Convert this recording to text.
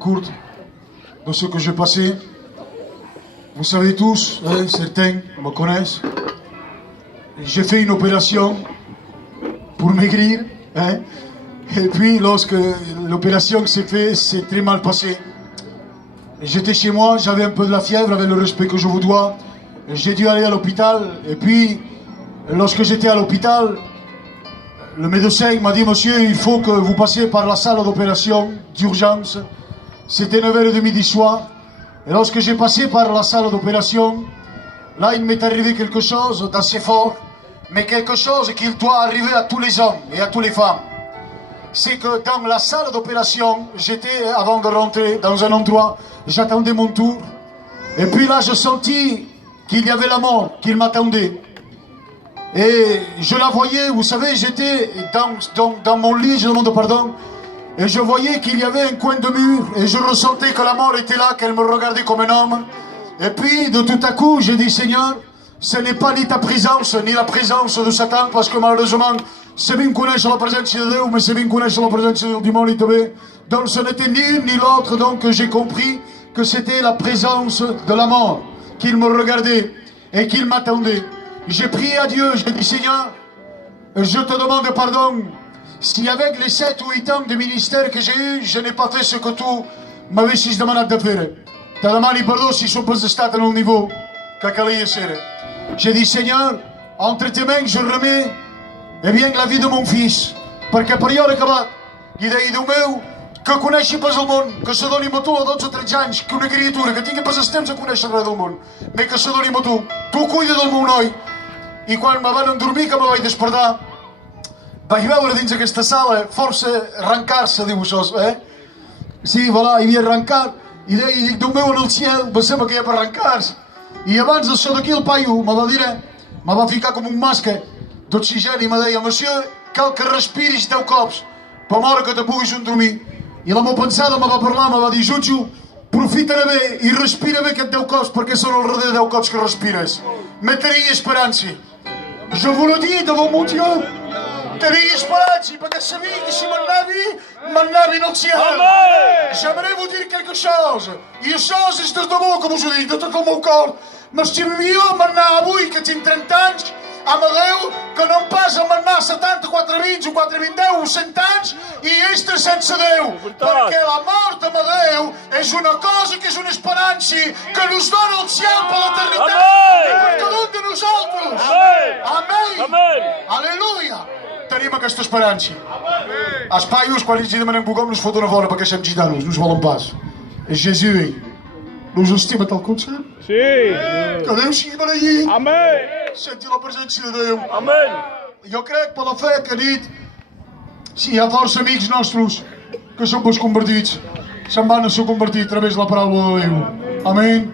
Courte de ce que j'ai passé. Vous savez tous, certains me connaissent. J'ai fait une opération pour maigrir. Et puis, lorsque l'opération s'est faite, c'est très mal passé. J'étais chez moi, j'avais un peu de la fièvre, avec le respect que je vous dois. J'ai dû aller à l'hôpital. Et puis, lorsque j'étais à l'hôpital, le médecin m'a dit, monsieur, il faut que vous passiez par la salle d'opération d'urgence. C'était 9h30 du soir. Et lorsque j'ai passé par la salle d'opération, là, il m'est arrivé quelque chose d'assez fort, mais quelque chose qui doit arriver à tous les hommes et à toutes les femmes. C'est que dans la salle d'opération, j'étais, avant de rentrer dans un endroit, j'attendais mon tour. Et puis là, je sentis qu'il y avait la mort, qu'il m'attendait. Et je la voyais, vous savez, j'étais dans mon lit, je demande pardon, et je voyais qu'il y avait un coin de mur, et je ressentais que la mort était là, qu'elle me regardait comme un homme. Et puis, de tout à coup, j'ai dit, Seigneur, ce n'est pas ni ta présence, ni la présence de Satan, parce que malheureusement, c'est bien connaître la présence de Dieu, mais c'est bien connaître la présence du démon, donc ce n'était ni une ni l'autre, donc j'ai compris que c'était la présence de la mort, qu'il me regardait, et qu'il m'attendait. J'ai prié à Dieu, j'ai dit, Seigneur, je te demande pardon, si avec les 7 ou 8 ans de ministère que j'ai eu, je n'ai pas fait ce que tu m'avessis demanat de faire. Te demani perdó si som pas estat en el niveau que calia ser. J'ai dit, Seigneur, entre tes mains, je remets bien la vie de mon fils, perquè per jo he acabat. I deia, Déu meu, que coneixi pas el món, que se doni a tu a 12 o 13 anys, que una criatura que tingui pas el temps a conèixer res del món, bé que se doni a tu. Tu cuida del meu noi. I quan me van endormir, que me vaig despertar, vaig veure dins aquesta sala força arrencar-se, diu això, Sí, voilà, hi havia arrencat. I dic, Déu meu, en el ciel, pensem que hi ha per arrencar-se. I abans d'això d'aquí el paio me va dir, me va ficar com un masque d'oxigeni i me deia, monsieur, cal que respiris 10 cops per l'hora que te puguis endormir. I la meva pensada me va parlar, me va dir, Jutxo, profita bé i respira bé aquests 10 cops perquè són al darrere 10 cops que respires. Me tenia esperança. Je vous le dis devant mon Dieu, tenia esperança perquè sabia que si m'anavi en el ciel. J'aimerais vous dire quelque chose, i això és de debò que vos ho dic, de tot el meu cor. M'estimaria m'anar avui, que tinc 30 anys, amb Déu, que no em pas a m'anar 70, 420 o 420 o 100 anys i estar sense Déu, perquè la mort amb Déu és una cosa que és una esperança que nos dona el ciel per l'eternitat i per cada un de nosaltres. Amén. Aleluia. Tenim aquesta esperança. Els paios, quan ells demanem quelcom, nos foten a fora perquè som gitanos, no es volen pas. És Jesús. Nos estima tal com som? Sí. Que Déu sigui per allí. Amén. Sentir la presència de Déu. Amén. Jo crec per la fe que ha dit, si hi ha força amics nostres que són convertits, se'n van a ser convertits a través de la paraula de Déu. Amén.